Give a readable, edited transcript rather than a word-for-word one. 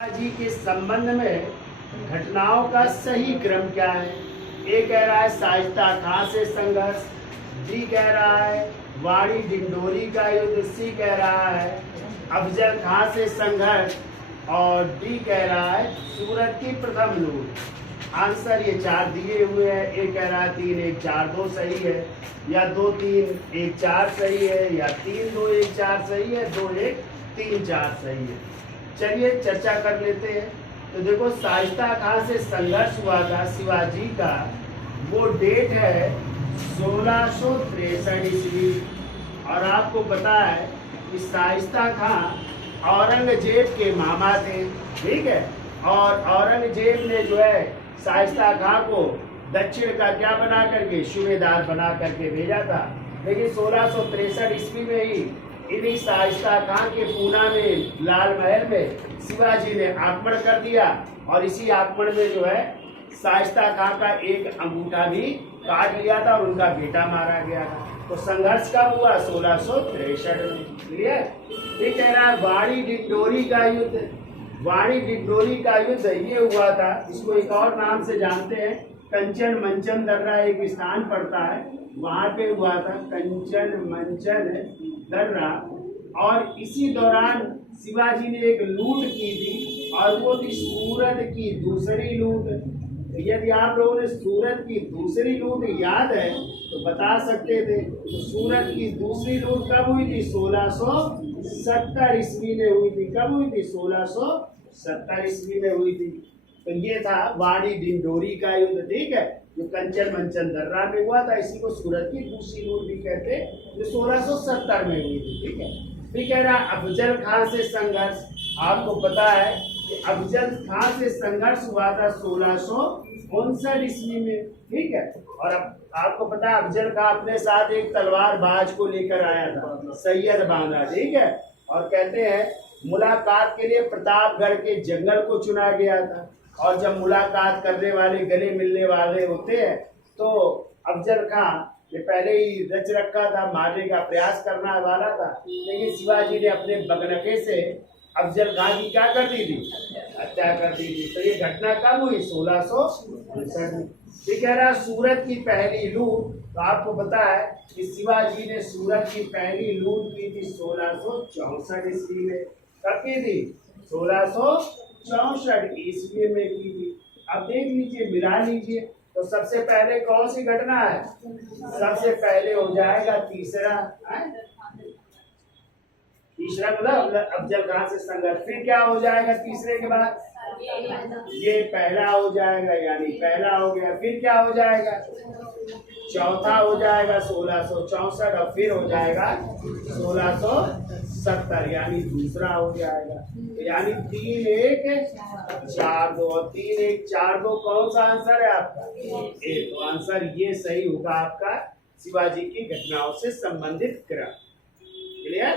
जी के संबंध में घटनाओं का सही क्रम क्या है। ए कह रहा है शाइस्ता खां से संघर्ष, बी कह रहा है वाड़ी डिंडोरी का युद्ध, सी कह रहा है अफजल खां से संघर्ष और डी कह रहा है सूरत की प्रथम लूट। आंसर ये चार दिए हुए हैं। ए कह रहा है 3 1 4 2 सही है, या 2 3 1 4 सही है, या 3 2 1 4 सही है, 2 1 3 4 सही है। चलिए चर्चा कर लेते हैं। तो देखो शाइस्ता खां से संघर्ष हुआ था शिवाजी का, वो डेट है 1663 ईस्वी। और आपको पता है कि शाइस्ता खां औरंगजेब के मामा थे, ठीक है। और औरंगजेब ने जो है शाइस्ता खां को दक्षिण का क्या बना करके, सूबेदार बना करके भेजा था। लेकिन 1663 ईस्वी में ही इन्हीं शाइस्ता खां के पूना में लाल महल में शिवाजी ने आक्रमण कर दिया, और इसी आक्रमण में जो है शाइस्ता खां का एक अंगूठा भी काट लिया था और उनका बेटा मारा गया था। तो संघर्ष कब हुआ? 1663 में। क्लियर। ये कह रहा है वाड़ी डिंडोरी का युद्ध। वाड़ी डिंडोरी का युद्ध ये हुआ था, इसको एक और नाम से जानते हैं, कंचन मंचन दर्रा एक स्थान पड़ता है, वहां पे हुआ था कंचन मंचन दर्रा। और इसी दौरान शिवाजी ने एक लूट की थी, और वो थी सूरत की दूसरी लूट। यदि आप लोगों ने सूरत की दूसरी लूट याद है तो बता सकते थे। तो सूरत की दूसरी लूट कब हुई थी? 1670 ईस्वी में हुई थी। कब हुई थी? 1670 ईस्वी में हुई थी। तो ये था वाड़ी डिंडोरी का युद्ध, ठीक है, जो कंचन मंचन दर्रा में हुआ था। इसी को सूरत की दूसरी लूट भी कहते, जो 1670 में हुई थी, ठीक है। फिर कह रहा अफजल खां से संघर्ष। आपको पता है कि अफजल खां से संघर्ष हुआ था 1659 ईस्वी में, ठीक है। और अब आपको पता है अफजल खां अपने साथ एक तलवार बाज को लेकर आया था, सैयद बांधा, ठीक है। और कहते हैं मुलाकात के लिए प्रतापगढ़ के जंगल को चुना गया था। और जब मुलाकात करने वाले गले मिलने वाले होते हैं तो अफजल खां ये पहले ही रच रखा था, मारने का प्रयास करने वाला था, लेकिन शिवाजी ने अपने बगनके से अफजल खां की क्या कर दी थी? हत्या कर दी थी। तो ये घटना कब हुई? 1659 में। ये कह रहा सूरत की पहली लूट। तो आपको पता है कि शिवाजी ने सूरत की पहली लूट की थी 1664 ईस्वी में। कब की थी? 1664 ईस्वी में की थी। अब देख लीजिए, मिला लीजिए। तो सबसे पहले कौन सी घटना है? सबसे पहले हो जाएगा तीसरा मतलब अफजल खां से संघर्ष। फिर क्या हो जाएगा तीसरे के बाद? ये पहला हो जाएगा, यानी पहला हो गया। फिर क्या हो जाएगा? चौथा हो जाएगा 1664, और फिर हो जाएगा 1670, यानी दूसरा हो जाएगा। यानी 3 1 4 2, और 3 1 4 2 कौन सा आंसर है आपका? ए। तो आंसर ये सही होगा आपका शिवाजी की घटनाओं से संबंधित क्रम। क्लियर।